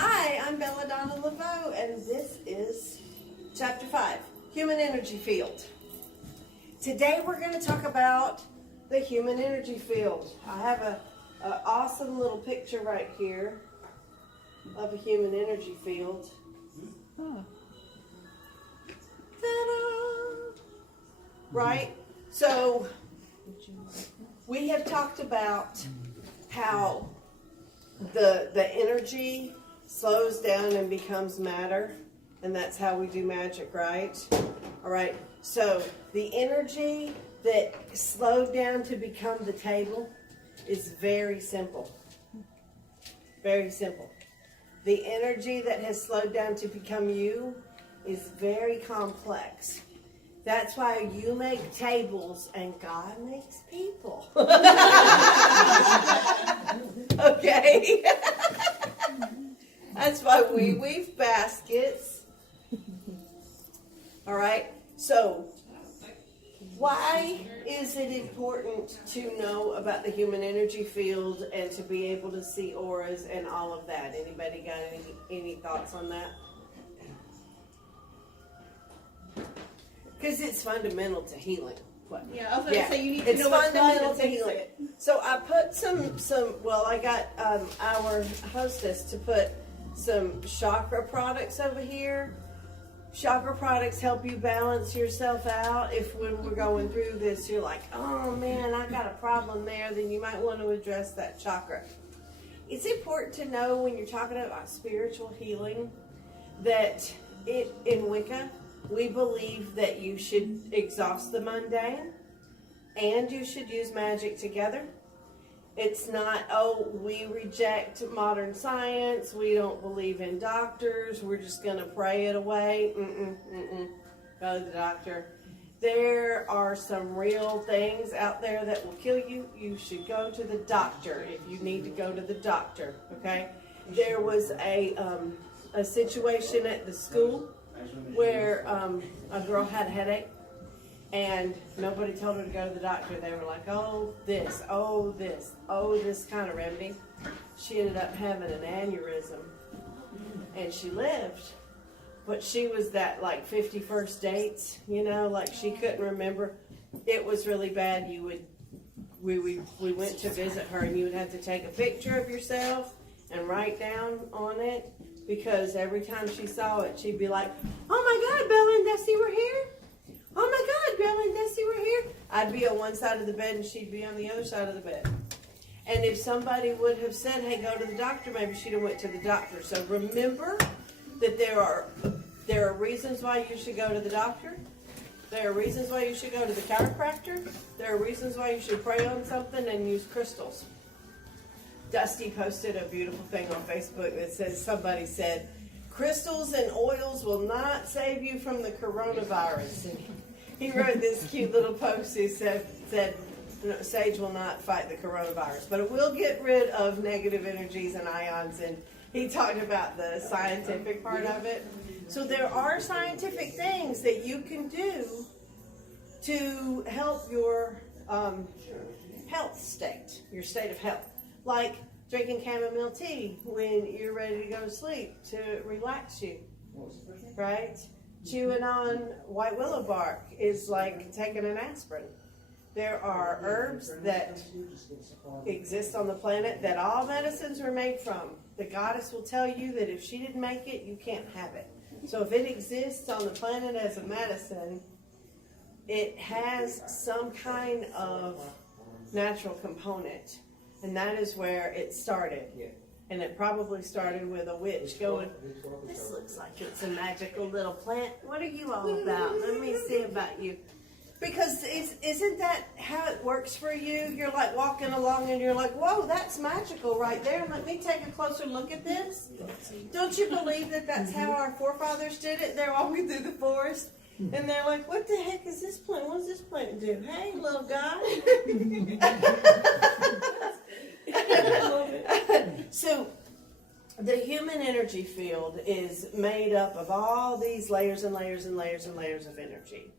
Hi, I'm Belladonna Laveau, and this is Chapter 5, Human Energy Field. Today we're going to talk about the human energy field. I have an awesome little picture right here of a human energy field. Oh. Ta-da! Right? So, we have talked about how the energy slows down and becomes matter, and that's how we do magic, right? All right, so the energy that slowed down to become the table is very simple. Very simple. The energy that has slowed down to become you is very complex. That's why you make tables and God makes people. Okay? That's why we weave baskets. All right? So, why is it important to know about the human energy field and to be able to see auras and all of that? Anybody got any thoughts on that? Because it's fundamental to healing. Yeah, I was going to say you need to It's know what's fundamental wrong to healing. So I put I got our hostess to put some chakra products over here. Chakra products help you balance yourself out. If when we're going through this, you're like, oh man, I got a problem there, then you might want to address that chakra. It's important to know when you're talking about spiritual healing that in Wicca, we believe that you should exhaust the mundane and you should use magic together. It's not, oh, we reject modern science, we don't believe in doctors, we're just going to pray it away. Go to the doctor. There are some real things out there that will kill you. You should go to the doctor if you need to go to the doctor, okay? There was a situation at the school where a girl had a headache and nobody told her to go to the doctor. They were like, oh this kind of remedy. She ended up having an aneurysm and she lived. But she was that like 51st dates, like she couldn't remember. It was really bad. We went to visit her and you would have to take a picture of yourself and write down on it. Because every time she saw it, she'd be like, oh my God, Bella and Dusty were here. Oh my God, Bella and Dusty were here. I'd be on one side of the bed and she'd be on the other side of the bed. And if somebody would have said, hey, go to the doctor, maybe she'd have went to the doctor. So remember that there are reasons why you should go to the doctor. There are reasons why you should go to the chiropractor. There are reasons why you should pray on something and use crystals. Dusty posted a beautiful thing on Facebook that says, somebody said, crystals and oils will not save you from the coronavirus. And he wrote this cute little post. He said sage will not fight the coronavirus, but it will get rid of negative energies and ions. And he talked about the scientific part of it. So there are scientific things that you can do to help your health state, your state of health. Like drinking chamomile tea when you're ready to go to sleep to relax you, right? Chewing on white willow bark is like taking an aspirin. There are herbs that exist on the planet that all medicines are made from. The goddess will tell you that if she didn't make it, you can't have it. So if it exists on the planet as a medicine, it has some kind of natural component. And that is where it started. And it probably started with a witch going, this looks like it's a magical little plant. What are you all about? Let me see about you. Because isn't that how it works for you? You're like walking along and you're like, whoa, that's magical right there. Let me take a closer look at this. Don't you believe that that's how our forefathers did it? They're walking through the forest. And they're like, what the heck is this plant? What does this plant do? Hey, little guy. So the human energy field is made up of all these layers and layers and layers and layers of energy.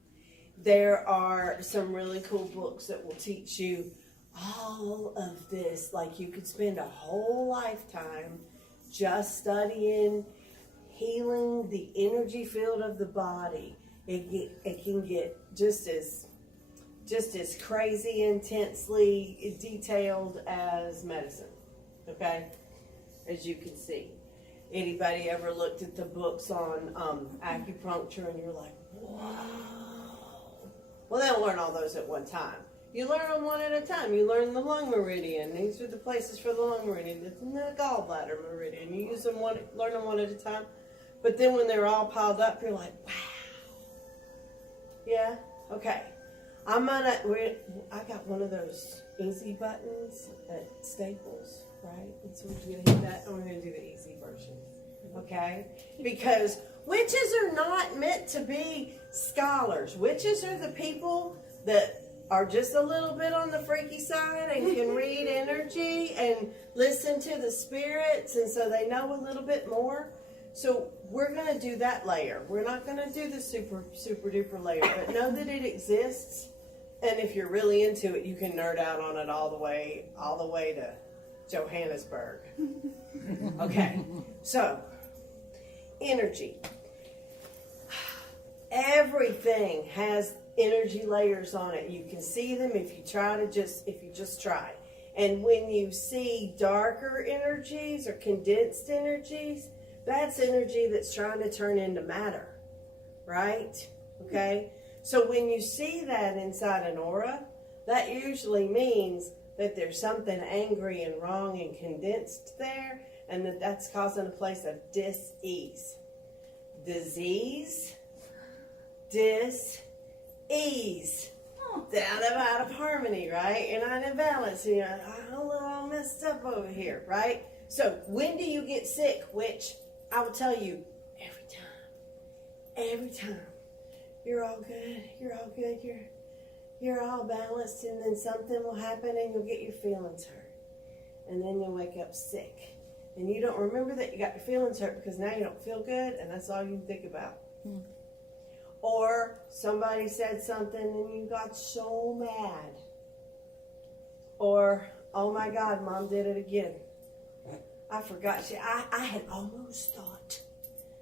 There are some really cool books that will teach you all of this. Like you could spend a whole lifetime just studying healing the energy field of the body, it can get just as crazy, intensely detailed as medicine. Okay, as you can see. Anybody ever looked at the books on acupuncture and you're like, wow? Well, they don't learn all those at one time. You learn them one at a time. You learn the lung meridian. These are the places for the lung meridian. The gallbladder meridian. You use them learn them one at a time. But then when they're all piled up, you're like, wow. Yeah? Okay. I got one of those easy buttons at Staples, right? And so we're going to hit that, and we're going to do the easy version. Okay? Because witches are not meant to be scholars. Witches are the people that are just a little bit on the freaky side and can read energy and listen to the spirits, and so they know a little bit more. So we're going to do that layer. We're not going to do the super duper layer, but know that it exists. And if you're really into it, you can nerd out on it all the way to Johannesburg. Okay, so energy. Everything has energy layers on it. You can see them if you just try. And when you see darker energies or condensed energies, that's energy that's trying to turn into matter, right? Okay? So when you see that inside an aura, that usually means that there's something angry and wrong and condensed there, and that's causing a place of dis-ease. Disease, dis-ease. Out of harmony, right? You're not in balance. And you're like, I'm a little all messed up over here, right? So when do you get sick? Which I will tell you, every time. You're all good. You're all balanced, and then something will happen and you'll get your feelings hurt. And then you'll wake up sick. And you don't remember that you got your feelings hurt because now you don't feel good, and that's all you can think about. Or somebody said something and you got so mad. Or, oh my God, Mom did it again. I forgot. I had almost thought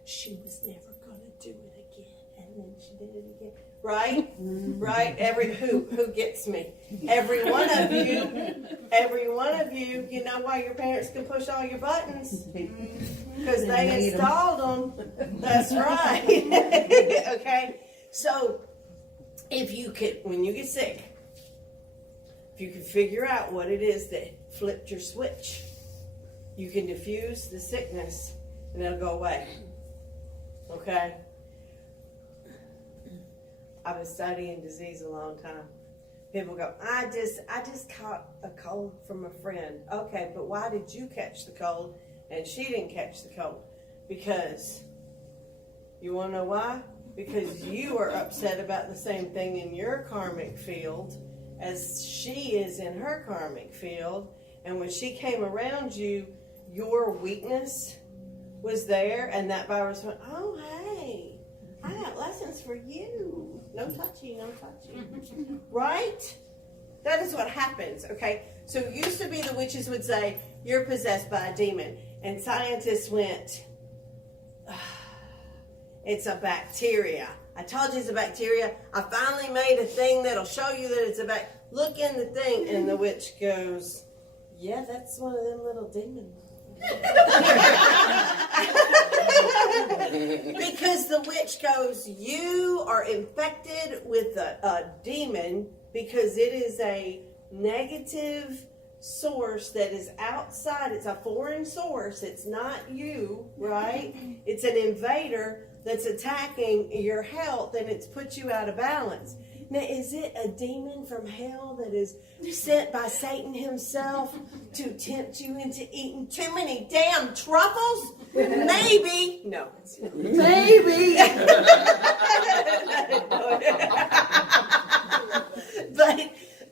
she was never going to do it again. And then she did it again. Right? Right? Who gets me? Every one of you, you know why your parents can push all your buttons? Because they installed them. That's right. Okay? So, when you get sick, if you can figure out what it is that flipped your switch, you can diffuse the sickness and it'll go away. Okay? I've been studying disease a long time. People go, I just caught a cold from a friend. Okay, but why did you catch the cold and she didn't catch the cold? Because, you want to know why? Because you are upset about the same thing in your karmic field as she is in her karmic field. And when she came around you, your weakness was there, and that virus went, oh, hey, I got lessons for you. No touchy. Right? That is what happens, okay? So it used to be the witches would say, you're possessed by a demon. And scientists went, it's a bacteria. I told you it's a bacteria. I finally made a thing that'll show you that it's a bacteria. Look in the thing. And the witch goes, yeah, that's one of them little demons. Because the witch goes, you are infected with a demon because it is a negative source that is outside. It's a foreign source. It's not you, right? It's an invader that's attacking your health, and it's put you out of balance. Now, is it a demon from hell that is sent by Satan himself to tempt you into eating too many damn truffles? Maybe. No. Maybe.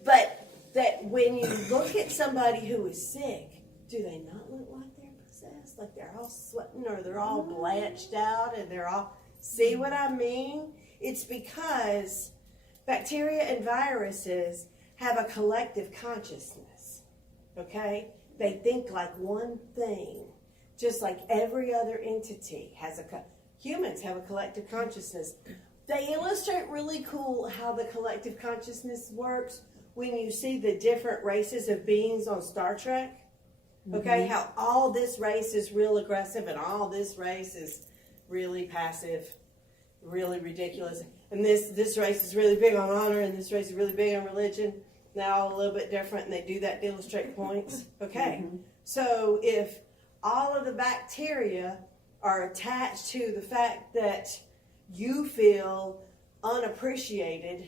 But that when you look at somebody who is sick, do they not look like they're possessed? Like they're all sweating or they're all blanched out and they're all... See what I mean? It's because bacteria and viruses have a collective consciousness, okay? They think like one thing. just like every other entity has humans have a collective consciousness. They illustrate really cool how the collective consciousness works when you see the different races of beings on Star Trek. Okay, how all this race is real aggressive and all this race is really passive, really ridiculous. And this race is really big on honor and this race is really big on religion. They're all a little bit different and they do that to illustrate points. Okay, so if all of the bacteria are attached to the fact that you feel unappreciated,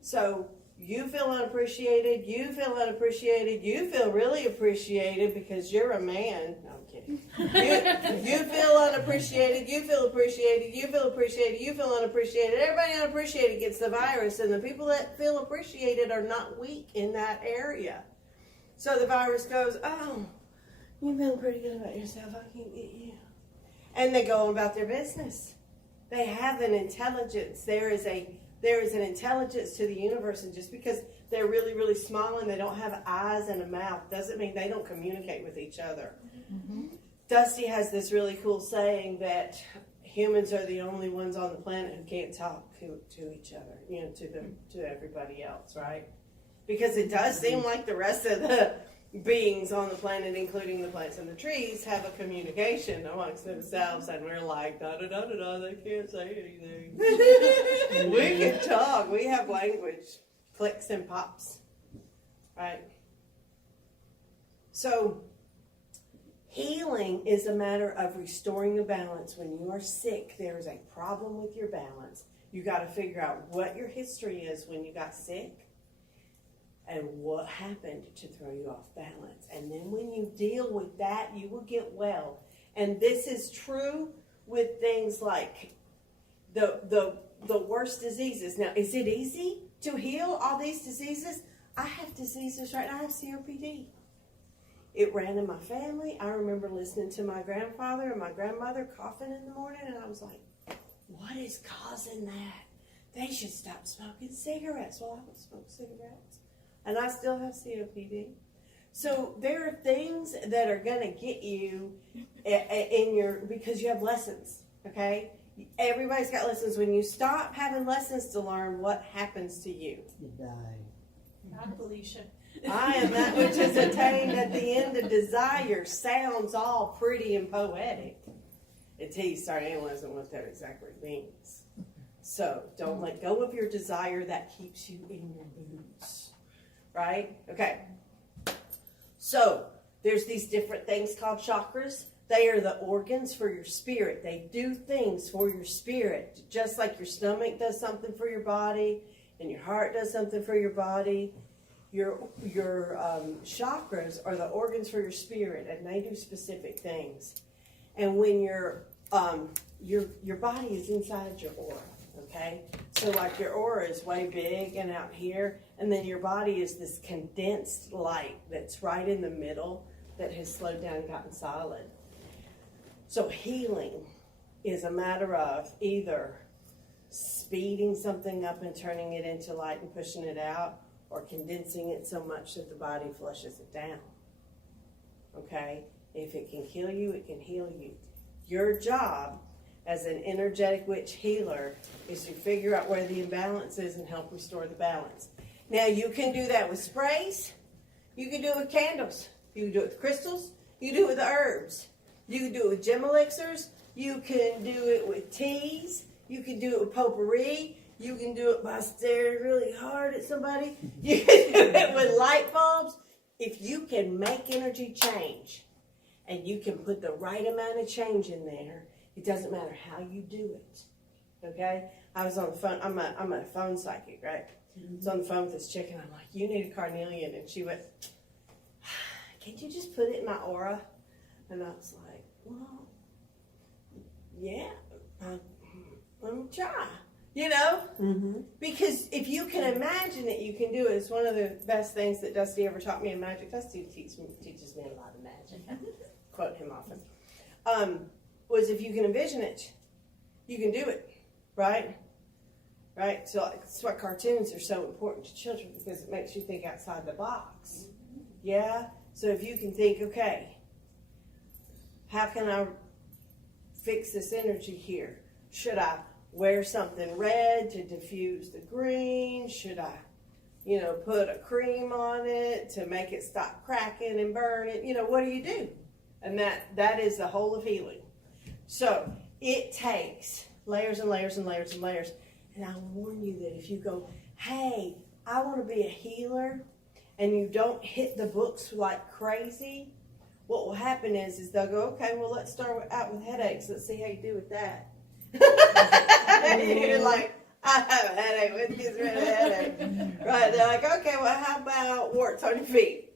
so you feel unappreciated, you feel unappreciated, you feel really appreciated because you're a man. No, I'm kidding. You feel unappreciated, you feel appreciated, you feel appreciated, you feel unappreciated. Everybody unappreciated gets the virus, and the people that feel appreciated are not weak in that area. So the virus goes, oh, you feel pretty good about yourself, I can't get you. And they go about their business. They have an intelligence. There is an intelligence to the universe, and just because they're really, really small and they don't have eyes and a mouth doesn't mean they don't communicate with each other. Dusty has this really cool saying that humans are the only ones on the planet who can't talk to each other, to everybody else, right? Because it does seem like the rest of the beings on the planet, including the plants and the trees, have a communication amongst themselves, and we're like, da-da-da-da-da, they can't say anything. We can talk. We have language. Clicks and pops. Right? So, healing is a matter of restoring the balance. When you are sick, there is a problem with your balance. You got to figure out what your history is when you got sick, and what happened to throw you off balance. And then when you deal with that, you will get well. And this is true with things like the worst diseases. Now, is it easy to heal all these diseases? I have diseases right now. I have COPD. It ran in my family. I remember listening to my grandfather and my grandmother coughing in the morning, and I was like, what is causing that? They should stop smoking cigarettes. Well, I don't smoke cigarettes. And I still have COPD. So there are things that are going to get you because you have lessons, okay? Everybody's got lessons. When you stop having lessons to learn, what happens to you? You die. Not Felicia. I am that which is attained at the end of desire. Sounds all pretty and poetic until you start analyzing what that exactly means. So don't let go of your desire. That keeps you in your boots. Right? Okay. So, there's these different things called chakras. They are the organs for your spirit. They do things for your spirit. Just like your stomach does something for your body, and your heart does something for your body. Your chakras are the organs for your spirit, and they do specific things. And when your body is inside your aura, okay? So like your aura is way big and out here, and then your body is this condensed light that's right in the middle that has slowed down and gotten solid. So healing is a matter of either speeding something up and turning it into light and pushing it out, or condensing it so much that the body flushes it down. Okay? If it can kill you, it can heal you. Your job as an energetic witch healer is to figure out where the imbalance is and help restore the balance. Now, you can do that with sprays. You can do it with candles. You can do it with crystals. You can do it with herbs. You can do it with gem elixirs. You can do it with teas. You can do it with potpourri. You can do it by staring really hard at somebody. You can do it with light bulbs. If you can make energy change and you can put the right amount of change in there, it doesn't matter how you do it. Okay? I was on the phone. I'm a phone psychic, right? I was on the phone with this chick, and I'm like, you need a carnelian. And she went, can't you just put it in my aura? And I was like, well, yeah, let me try. You know? Because if you can imagine it, you can do it. It's one of the best things that Dusty ever taught me in magic. Dusty teaches me a lot of magic. I quote him often. Was if you can envision it, you can do it. Right? Right? So that's why cartoons are so important to children, because it makes you think outside the box. Yeah? So if you can think, okay, how can I fix this energy here? Should I wear something red to diffuse the green? Should I, put a cream on it to make it stop cracking and burning? What do you do? And that is the whole of healing. So it takes layers and layers and layers and layers. And I warn you that if you go, hey, I want to be a healer, and you don't hit the books like crazy, what will happen is they'll go, okay, well, let's start out with headaches. Let's see how you do with that. You're like, I have a headache. What gives me a headache? Right? They're like, okay, well, how about warts on your feet?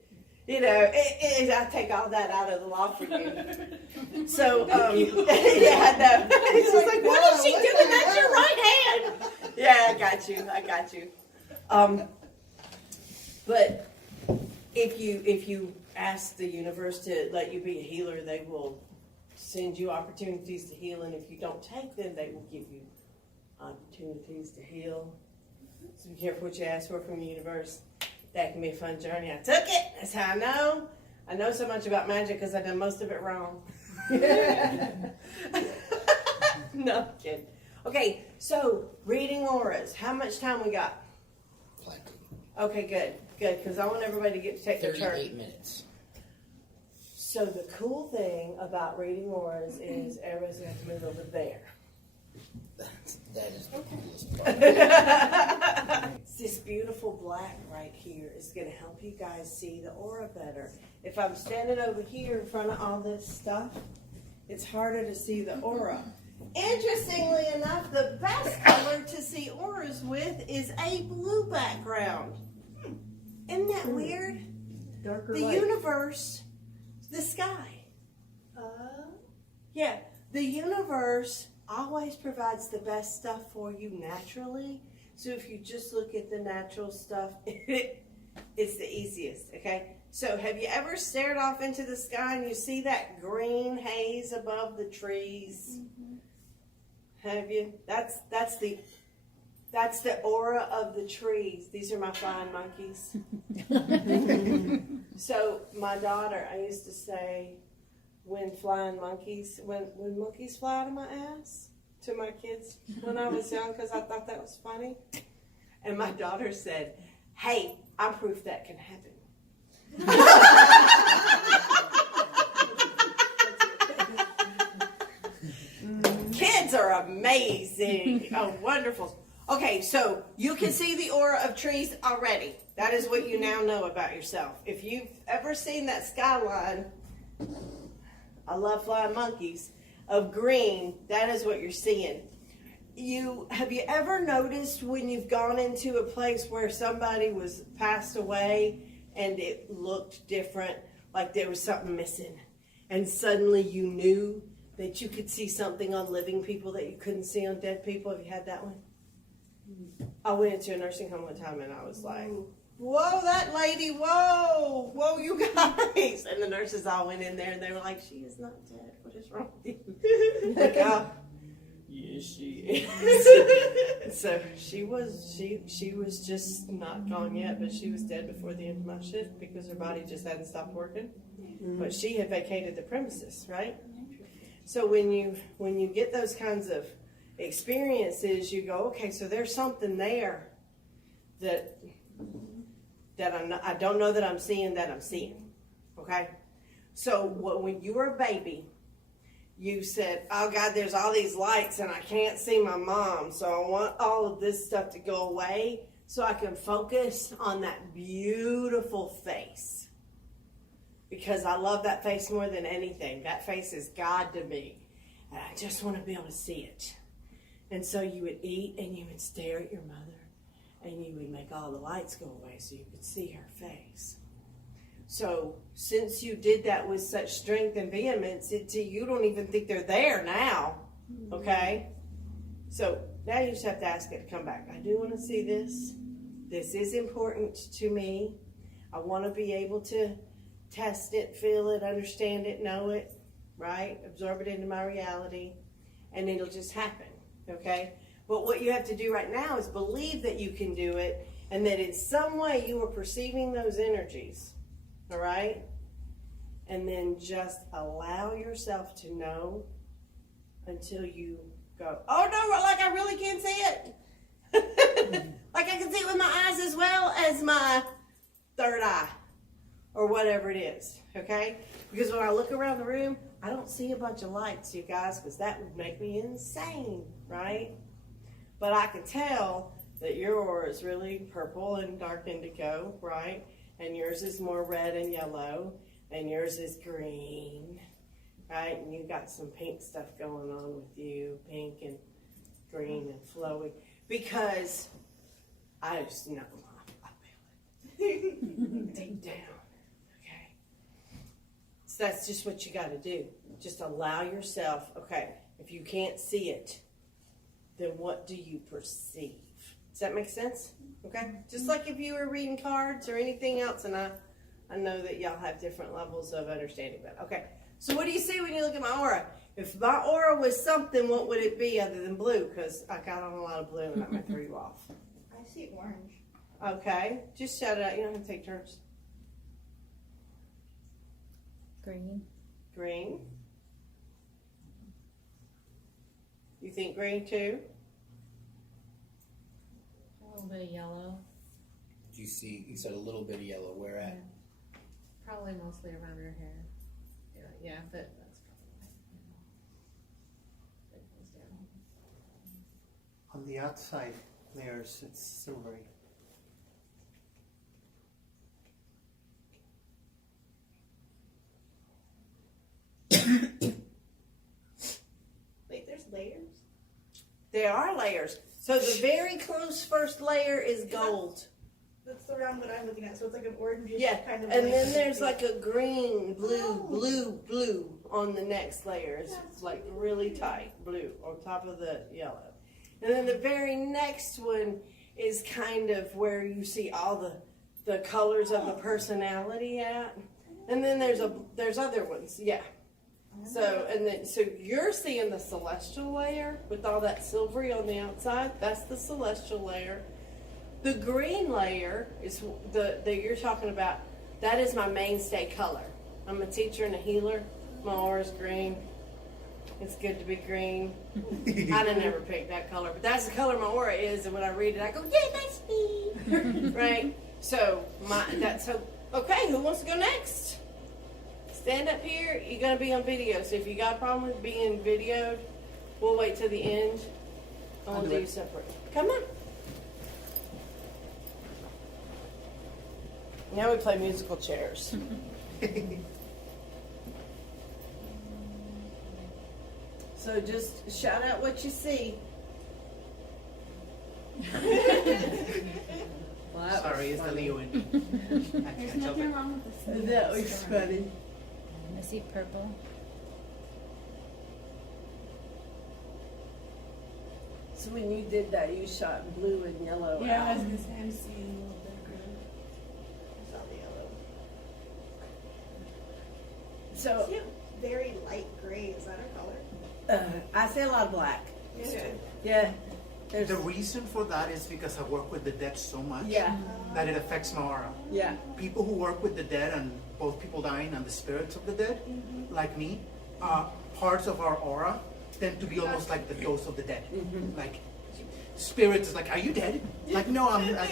I take all that out of the law for you. So, yeah, I know. It's just like, what is she doing? That's your right hand. Yeah, I got you. But if you ask the universe to let you be a healer, they will send you opportunities to heal, and if you don't take them, they will give you opportunities to heal. So be careful what you ask for from the universe. That can be a fun journey. I took it. That's how I know. I know so much about magic because I've done most of it wrong. No, I'm kidding. Okay, so reading auras. How much time we got? Plenty. Okay, good, because I want everybody to get to take their turn. 38 minutes. So the cool thing about reading auras is everybody's going to have to move over there. That is the coolest part. It's this beautiful black right here is going to help you guys see the aura better. If I'm standing over here in front of all this stuff, it's harder to see the aura. Interestingly enough, the best color to see auras with is a blue background. Isn't that weird? Darker The light. universe, the sky. Yeah, the universe always provides the best stuff for you naturally. So if you just look at the natural stuff, it's the easiest, okay? So have you ever stared off into the sky and you see that green haze above the trees? Mm-hmm. Have you? That's the aura of the trees. These are my flying monkeys. So my daughter, I used to say, when monkeys fly out of my ass, to my kids when I was young, because I thought that was funny. And my daughter said, hey, I'm proof that can happen. Kids are amazing. Oh, wonderful. Okay, so you can see the aura of trees already. That is what you now know about yourself. If you've ever seen that skyline, I love flying monkeys, of green, that is what you're seeing. Have you ever noticed when you've gone into a place where somebody was passed away and it looked different, like there was something missing, and suddenly you knew that you could see something on living people that you couldn't see on dead people? Have you had that one? I went into a nursing home one time and I was like, whoa, that lady, whoa, you guys. And the nurses all went in there and they were like, she is not dead. What is wrong with you? Like, oh, yes, she is. So she was just not gone yet, but she was dead before the end of my shift because her body just hadn't stopped working. Mm-hmm. But she had vacated the premises, right? So when you get those kinds of experiences, you go, okay, so there's something there that I don't know that I'm seeing, okay? So when you were a baby, you said, oh God, there's all these lights and I can't see my mom, so I want all of this stuff to go away so I can focus on that beautiful face. Because I love that face more than anything. That face is God to me, and I just want to be able to see it. And so you would eat and you would stare at your mother. And you would make all the lights go away so you could see her face. So since you did that with such strength and vehemence, you don't even think they're there now. Okay? So now you just have to ask it to come back. I do want to see this. This is important to me. I want to be able to test it, feel it, understand it, know it, right? Absorb it into my reality. And it'll just happen. Okay? But what you have to do right now is believe that you can do it and that in some way you are perceiving those energies. All right? and then just allow yourself to know until you go, oh no, like I really can't see it. Like I can see it with my eyes as well as my third eye or whatever it is, okay? Because when I look around the room, I don't see a bunch of lights, you guys, because that would make me insane, right? But I can tell that your aura is really purple and dark indigo, right? And yours is more red and yellow, and yours is green, right? And you got some pink stuff going on with you, pink and green and flowy, because I just know, I feel it deep down, okay? So that's just what you got to do. Just allow yourself, okay, if you can't see it, then what do you perceive? Does that make sense? Okay? Just like if you were reading cards or anything else, and I know that y'all have different levels of understanding that. Okay, so what do you see when you look at my aura? If my aura was something, what would it be other than blue? Because I got on a lot of blue and I might throw you off. I see orange. Okay, just shout it out. You don't have to take turns. Green. Green. You think green too? A little bit of yellow. Do you see? You said a little bit of yellow. Where at? Probably mostly around her hair. Yeah, but that's probably it goes down. On the outside layers, it's silvery. Wait, there's layers? There are layers. So the very close first layer is gold. That's the round that I'm looking at, so it's like an orange Yeah, kind of. and then there's like a green, blue on the next layer. It's like really tight blue on top of the yellow. And then the very next one is kind of where you see all the colors of the personality at. And then there's other ones, yeah. So you're seeing the celestial layer with all that silvery on the outside. That's the celestial layer. The green layer is that you're talking about. That is my mainstay color. I'm a teacher and a healer. My aura's green. It's good to be green. I didn't ever pick that color, but that's the color my aura is. And when I read it, I go, "Yay, that's me!" Right? So okay. Who wants to go next? Stand up here. You're gonna be on video. So if you got a problem with being videoed, we'll wait till the end. And we'll do you separate. Come on. Now we play musical chairs. So just shout out what you see. Well, Sorry, it's the Leo in me. I There's can't help nothing it. wrong with this. That was funny. I see purple. So when you did that, you shot blue and yellow Yeah, I out. was gonna say I'm seeing a little bit of green. I saw the yellow. So See a very light gray. Is that our color? I see a lot of black. Okay. Yeah. There's The reason for that is because I work with the dead so much yeah, that it affects my aura. yeah. People who work with the dead and both people dying and the spirits of the dead, like me, parts of our aura tend to be almost like the ghosts of the dead. Like spirits is like, are you dead? Like, no, I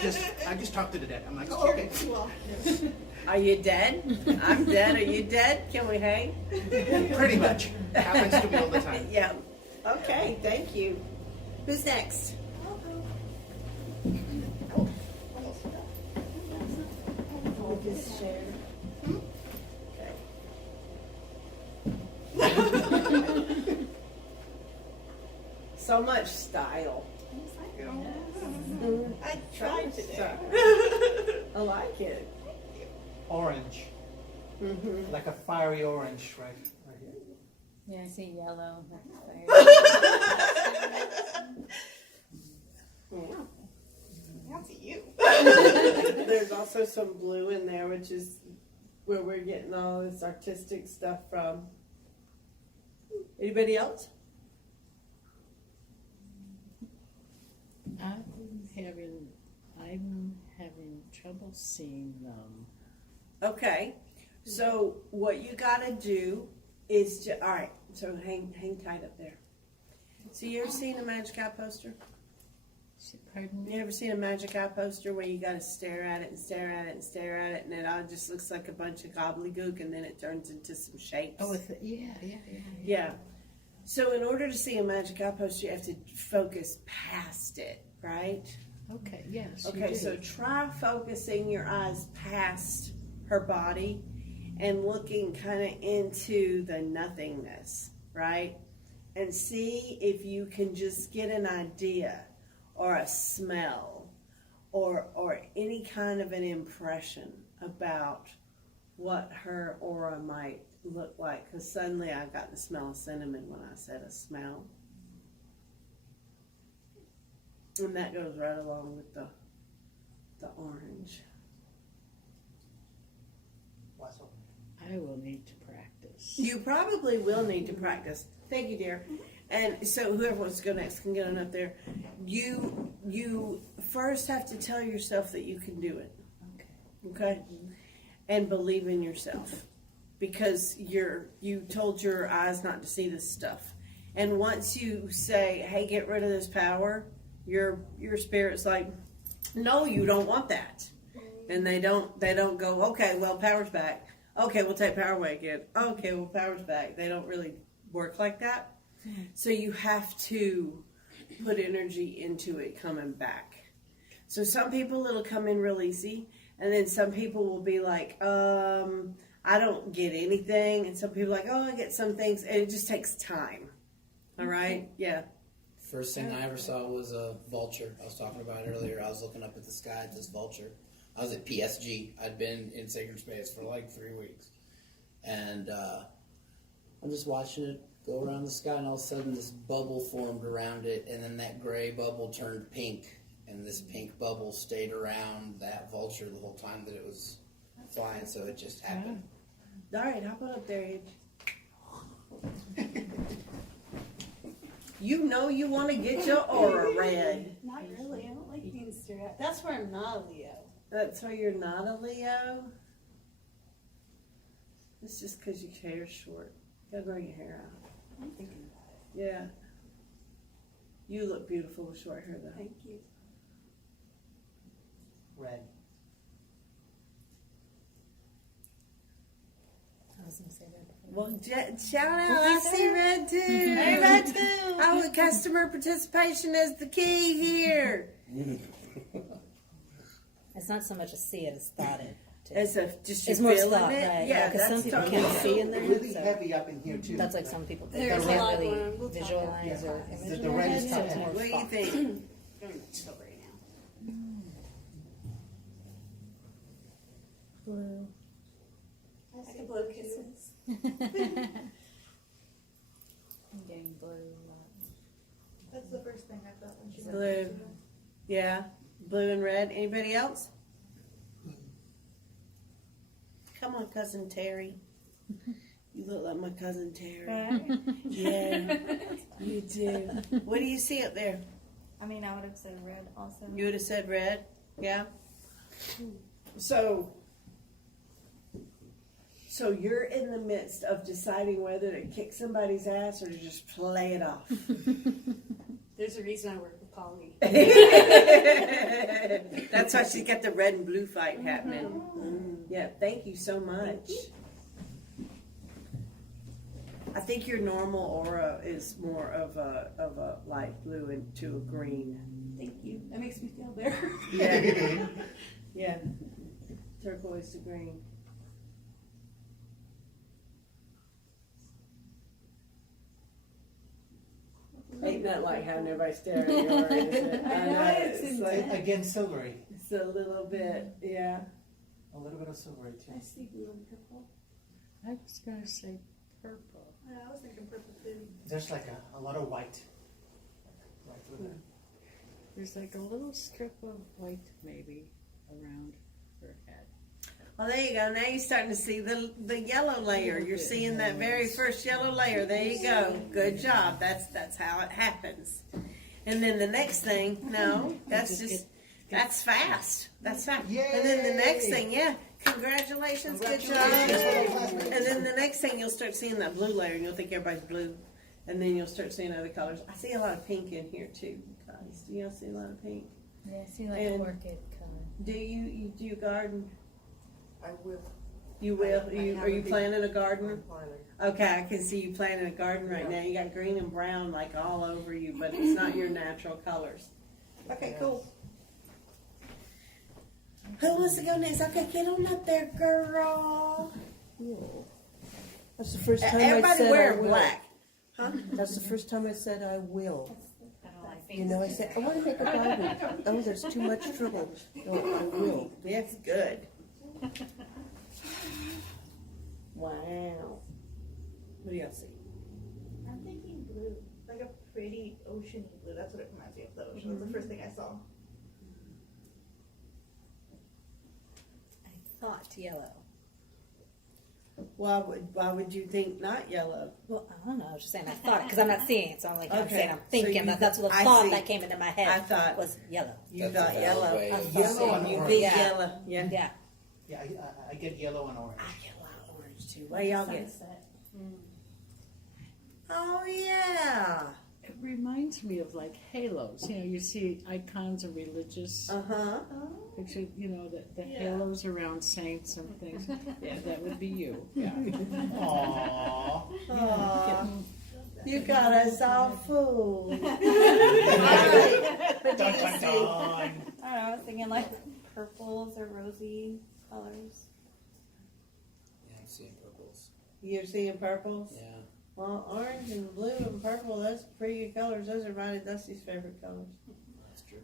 just talk to the dead. I'm like, oh, okay. Well, Are you dead? I'm dead. Are you dead? Can we hang? Pretty much. Happens to me all the time. Yeah. Okay. Thank you. Who's next? We'll just share. Okay. So much style. I tried today. I like it. Orange. Mm-hmm. Like a fiery orange, right here. Yeah, I see yellow. That's That's you. There's also some blue in there, which is where we're getting all this artistic stuff from. Anybody else? I'm having trouble seeing them. Okay. So what you gotta do is all right. So hang tight up there. So you ever seen a Magic Eye poster? Pardon? You ever seen a Magic Eye poster where you gotta stare at it and stare at it and stare at it, and it all just looks like a bunch of gobbledygook, and then it turns into some shapes? Oh, yeah. Yeah. So in order to see a Magic Eye poster, you have to focus past it, right? Okay, yes. Okay, you do. so try focusing your eyes past her body and looking kind of into the nothingness, right? And see if you can just get an idea or a smell or any kind of an impression about what her aura might look like. Because suddenly I got the smell of cinnamon when I said a smell. And that goes right along with the orange. I will need to practice. You probably will need to practice. Thank you, dear. And so whoever wants to go next can get on up there. You first have to tell yourself that you can do it. Okay? And believe in yourself. Because you told your eyes not to see this stuff. And once you say, hey, get rid of this power, your spirit's like, no, you don't want that. And they don't go, okay, well, power's back. Okay, we'll take power away again. Okay, well, power's back. They don't really work like that. So you have to put energy into it coming back. So some people, it'll come in real easy. And then some people will be like, I don't get anything. And some people are like, oh, I get some things. And it just takes time. All right? Yeah. First thing I ever saw was a vulture. I was talking about it earlier. I was looking up at the sky at this vulture. I was at PSG. I'd been in sacred space for like 3 weeks. And I'm just watching it go around the sky, and all of a sudden this bubble formed around it, and then that gray bubble turned pink, and this pink bubble stayed around that vulture the whole time that it was flying, so it just happened. All right, hop on up there, Ed. You know you want to get your aura red. Not really. I don't like being stared at. That's where I'm not a Leo. That's why you're not a Leo? It's just because your hair's short. You gotta grow your hair out. I'm thinking about it. Yeah. You look beautiful with short hair, though. Thank you. Red. I was going to say that before. Well, shout out. I see red too. Hey, red too. I want customer participation as the key here. It's not so much a see it as thought it. As a just It's you more feeling thought, it. right? Yeah, because some that's people totally can't see in there. Really so heavy up in here too. that's like some people they There's a can't lot really going on. We'll talk visualize about or it. imagine The red it, is so it's tough. more What do you thought. think? I'm in chill right now. Blue. I could blow kisses. I'm getting blue a lot. That's the first thing I thought when she said Blue. Yeah, blue and red. Anybody else? Come on, cousin Terry. You look like my cousin Terry. Yeah, you do. What do you see up there? I mean, I would have said red also. You would have said red. Yeah. So you're in the midst of deciding whether to kick somebody's ass or to just play it off. There's a reason I work with Polly. That's why she's got the red and blue fight happening. Yeah, thank you so much. I think your normal aura is more of a light blue into a green. Thank you. That makes me feel better. Yeah. Yeah. Turquoise to green. Ain't that like having everybody stare at you already, is it? I know, it's like, Again, silvery. it's a little bit, yeah. A little bit of silvery too. I see blue and purple. I was going to say purple. Yeah, I was thinking purple too. There's like a lot of white. Right with it. There's like a little strip of white maybe around her head. Well, there you go. Now you're starting to see the yellow layer. You're seeing that very first yellow layer. There you go. Good job. That's how it happens. And then the next thing, no, that's just that's fast. That's fast. And then the next thing, yeah, Congratulations, good job. And then the next thing you'll start seeing that blue layer, and you'll think everybody's blue, and then you'll start seeing other colors. I see a lot of pink in here too, guys. Do y'all see a lot of pink? Yeah, I see like And- a orchid color. Do you do you garden? I will. You will. I Are have you a big- planting a garden? I'm planning. Okay, I can see you planting a garden right now. You got green and brown like all over you, but it's not your natural colors. Okay, cool. Who wants to go next? Okay, get on up there, girl. That's the first time I Everybody said I wear will. black. Huh? That's the first time I said I will. I don't like You know, I said, I want to make a garden. Oh, there's too much trouble. No, I will. That's good. Wow. What do y'all see? I'm thinking blue, like a pretty oceany blue. That's what it reminds me of. The ocean was the first thing I saw. I thought yellow. Why would you think not yellow? Well, I don't know. I was just saying I thought it because I'm not seeing it, so I'm like I'm Okay, saying I'm so thinking you- that that's what the I thought see. that came into my head. I thought- was yellow. You That's thought a yellow. way of Yellow saying and You orange. think Yeah. yellow. Yeah. Yeah. Yeah, I get yellow and orange. I get a lot of orange too. What y'all get? Sunset. Oh yeah. It reminds me of like halos. You know, you see icons of religious Uh-huh. pictures. You know, the Yeah. halos around saints and things. Yeah, that would be you. Yeah. Aww. Aw, you got us all fooled. But do Dun, you dun, see? dun. I don't know. I was thinking like purples or rosy colors. Yeah, I'm seeing purples. You're seeing purples? Yeah. Well, orange and blue and purple, that's pretty good colors. Those are mine and Dusty's favorite colors. That's true.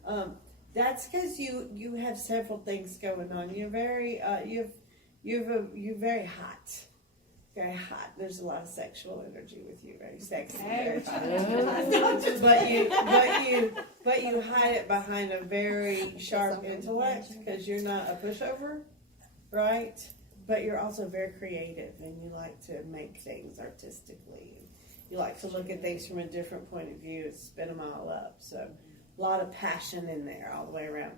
That's because you have several things going on. You're very you're very hot. Very hot. There's a lot of sexual energy with you. Very sexy. Very but you hide it behind a very sharp intellect because you're not a pushover, right? But you're also very creative and you like to make things artistically. You like to look at things from a different point of view and spin them all up. So a lot of passion in there all the way around.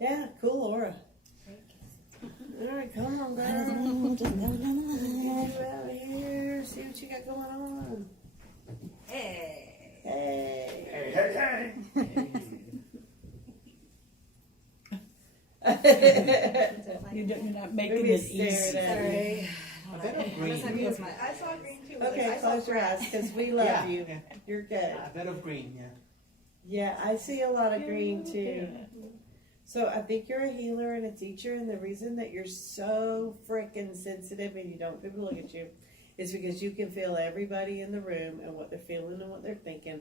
Yeah, cool aura. All right, come on, girl. Get you out of here. See what you got going on. Hey. Hey. You're not making Maybe it staring easy. at me. A bit of green. I saw green too. but Okay, I saw close your eyes because we love Yeah, you. yeah. You're good. A bit of green, yeah. Yeah, I see a lot of green too. So I think you're a healer and a teacher, and the reason that you're so freaking sensitive and you don't people look at you is because you can feel everybody in the room and what they're feeling and what they're thinking,